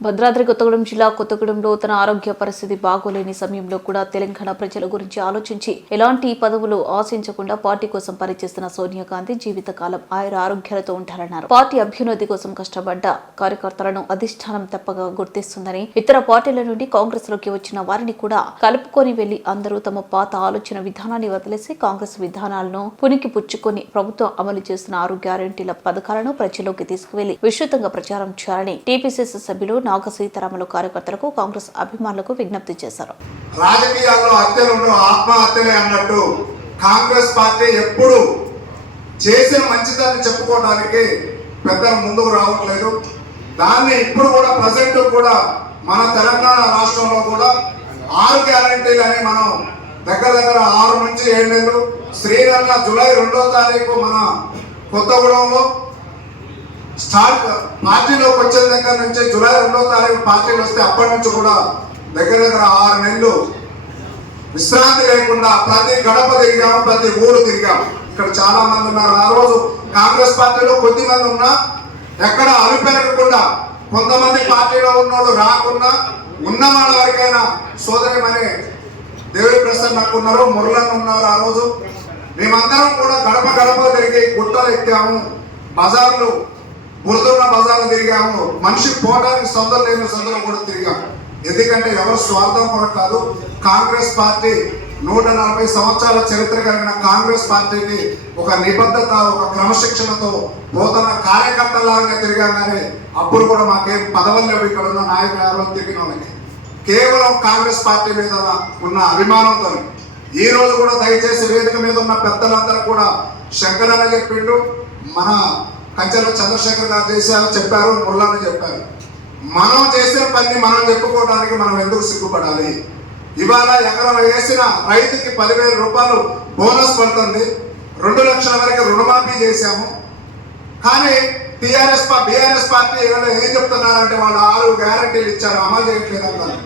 భద్రాద్రి కొత్తగూడెం జిల్లా కొత్తగూడెంలో తన ఆరోగ్య పరిస్థితి బాగోలేని సమయంలో కూడా తెలంగాణ ప్రజల గురించి ఆలోచించి ఎలాంటి పదవులు ఆశించకుండా పార్టీ కోసం పనిచేస్తున్న సోనియా గాంధీ జీవితకాలం ఆయుర ఆరోగ్యాలతో ఉంటారన్నారు పార్టీ అభ్యున్నతి కోసం కష్టపడ్డ కార్యకర్తలను అధిష్టానం తప్పగా గుర్తిస్తుందని ఇతర పార్టీల నుండి కాంగ్రెస్లోకి వచ్చిన వారిని కూడా కలుపుకొని వెళ్ళి అందరూ తమ పాత ఆలోచన విధానాన్ని వదిలేసి కాంగ్రెస్ విధానాలను పునికి పుచ్చుకొని ప్రభుత్వం అమలు చేస్తున్న ఆరు గ్యారంటీల పథకాలను ప్రజల్లోకి తీసుకువెళ్ళి విస్తృతంగా ప్రచారం చేయాలని టీపీసీసీ సభ్యులు నాగ సీతారాములు కార్యకర్తలకు కాంగ్రెస్ అభిమానులకు విజ్ఞప్తి చేశారు. రాజకీయాల్లో హత్యలు ఆత్మహత్యలే అన్నట్టు కాంగ్రెస్ పార్టీ ఎప్పుడు చేసిన మంచిదాన్ని చెప్పుకోవడానికి పెద్ద ముందుకు రావట్లేదు. దాన్ని ఇప్పుడు కూడా ప్రజెంట్ కూడా మన తెలంగాణ రాష్ట్రంలో కూడా ఆరు గ్యారంటీలు అని మనం దగ్గర దగ్గర ఆరు నుంచి ఏడు నెలలు. శ్రీరంగ జూలై రెండో తారీఖు మన కొత్తగూడెంలో స్టార్ట్ పార్టీలోకి వచ్చిన దగ్గర నుంచి జూలై రెండో తారీఖు పార్టీలు వస్తే అప్పటి నుంచి కూడా దగ్గర దగ్గర ఆరు నెలలు విశ్రాంతి లేకుండా ప్రతి గడప తిరిగాము ప్రతి ఊరు తిరిగాము ఇక్కడ చాలా మంది ఉన్నారు. ఆ రోజు కాంగ్రెస్ పార్టీలో కొద్ది మంది ఉన్నా ఎక్కడ అలుపెరగకుండా కొంతమంది పార్టీలో ఉన్నోళ్ళు రాకుండా ఉన్న వాళ్ళ వరకైనా సోదరిమని దేవి ప్రసాద్ నాకు ఉన్నారు మురళన్ ఉన్నారు ఆ రోజు. మేమందరం కూడా గడప గడప తిరిగి గుట్టలు ఎక్కాము. బజార్లు బురదున్న బజార్లు తిరిగాము. మనిషి పోవడానికి సొంతం లేని సొంతం కూడా తిరిగాము ఎందుకంటే ఎవరు స్వార్థం కూడా కాదు. కాంగ్రెస్ పార్టీ నూట నలభై సంవత్సరాల చరిత్ర కలిగిన కాంగ్రెస్ పార్టీని ఒక నిబద్ధత ఒక క్రమశిక్షణతో పోతున్న కార్యకర్తలాగా తిరిగాం కానీ అప్పుడు కూడా మాకేం పదవులు లేవు. ఇక్కడ ఉన్న నాయకులు ఎవరో తిరిగిన వాళ్ళకి. కేవలం కాంగ్రెస్ పార్టీ మీద ఉన్న అభిమానంతో ఈ రోజు కూడా దయచేసి వేదిక మీద ఉన్న పెద్దలందరూ కూడా శంకర్ చెప్పిండు. మన కంచెల చంద్రశేఖర్ గారు చేశారు చెప్పారు మురళన్న చెప్పారు. మనం చేసిన పని మనం చెప్పుకోవడానికి మనం ఎందుకు సిగ్గుపడాలి? ఇవాళ ఎకరం వేసిన రైతుకి పదివేల రూపాయలు బోనస్ పడుతుంది. రెండు లక్షల వరకు రుణమాఫీ చేశాము. కానీ టిఆర్ఎస్ బీఆర్ఎస్ పార్టీ ఏదో ఏం చెప్తున్నారంటే వాళ్ళు ఆరు గ్యారంటీలు ఇచ్చారు. అమలు చేయట్లేదు అంటారు.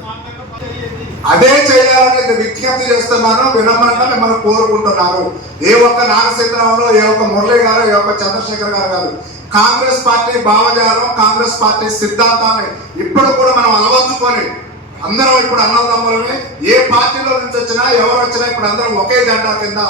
అదే చేయాలని విజ్ఞప్తి చేస్తున్నాను వినమ్రంగా మిమ్మల్ని కోరుకుంటున్నారు. ఏ ఒక్క నాగసేంద్రరావులో ఏ ఒక్క మురళి గారు ఏ ఒక్క చంద్రశేఖర్ గారు కాదు. కాంగ్రెస్ పార్టీ భావజాలం కాంగ్రెస్ పార్టీ సిద్ధాంతాన్ని ఇప్పుడు కూడా మనం అలవర్చుకొని అందరం ఇప్పుడు అన్నదమ్ములని ఏ పార్టీలో నుంచి వచ్చినా ఎవరు వచ్చినా ఇప్పుడు అందరం ఒకే జెండా కింద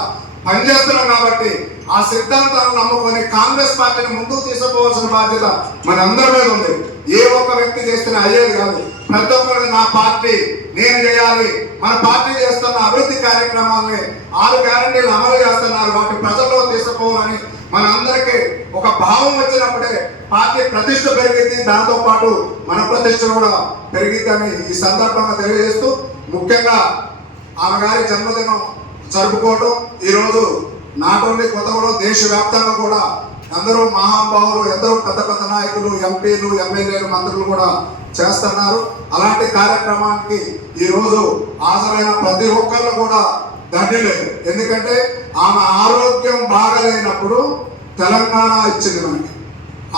పనిచేస్తున్నాం కాబట్టి ఆ సిద్ధాంతాలను నమ్ముకొని కాంగ్రెస్ పార్టీని ముందుకు తీసుకుపోవాల్సిన బాధ్యత మన అందరి మీద ఉంది. ఏ ఒక్క వ్యక్తి చేస్తున్న అయ్యేది కాదు. ప్రతి ఒక్కరు నా పార్టీ. నేను చేయాలి? మన పార్టీ చేస్తున్న అభివృద్ధి కార్యక్రమాల్ని ఆరు గ్యారంటీలు అమలు చేస్తున్నారు. వాటి ప్రజల్లో తీసుకోవాలని మన అందరికీ ఒక భావం వచ్చినప్పుడే పార్టీ ప్రతిష్ట పెరిగింది. దాంతో పాటు మన ప్రతిష్ట కూడా పెరిగిందని ఈ సందర్భంగా తెలియజేస్తూ ముఖ్యంగా ఆమె గారి జన్మదినం జరుపుకోవడం ఈరోజు నాట్ ఓన్లీ కొత్తగూడెం దేశవ్యాప్తంగా కూడా అందరూ మహానుభావులు ఎందరో పెద్ద నాయకులు ఎంపీలు ఎమ్మెల్యేలు మంత్రులు కూడా చేస్తున్నారు. అలాంటి కార్యక్రమానికి ఈరోజు హాజరైన ప్రతి ఒక్కళ్ళు కూడా దండి లేదు ఎందుకంటే ఆమె ఆరోగ్యం బాగలేనప్పుడు తెలంగాణ ఇచ్చింది మనకి.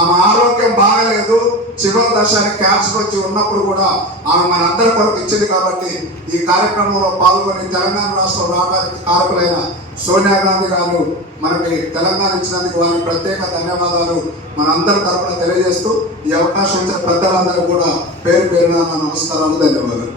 ఆమె ఆరోగ్యం బాగలేదు. చివరి దశానికి క్యాన్సర్ వచ్చి ఉన్నప్పుడు కూడా ఆమె మనందరి కొరకు ఇచ్చింది కాబట్టి ఈ కార్యక్రమంలో పాల్గొని తెలంగాణ రాష్ట్రం రావడానికి కారకులైన సోనియా గాంధీ గారు మనకి తెలంగాణ ఇచ్చినందుకు వారికి ప్రత్యేక ధన్యవాదాలు మనందరి తరపున తెలియజేస్తూ ఈ అవకాశం ఇచ్చిన పెద్దలందరూ కూడా పేరు పేరున నమస్కారాలు ధన్యవాదాలు.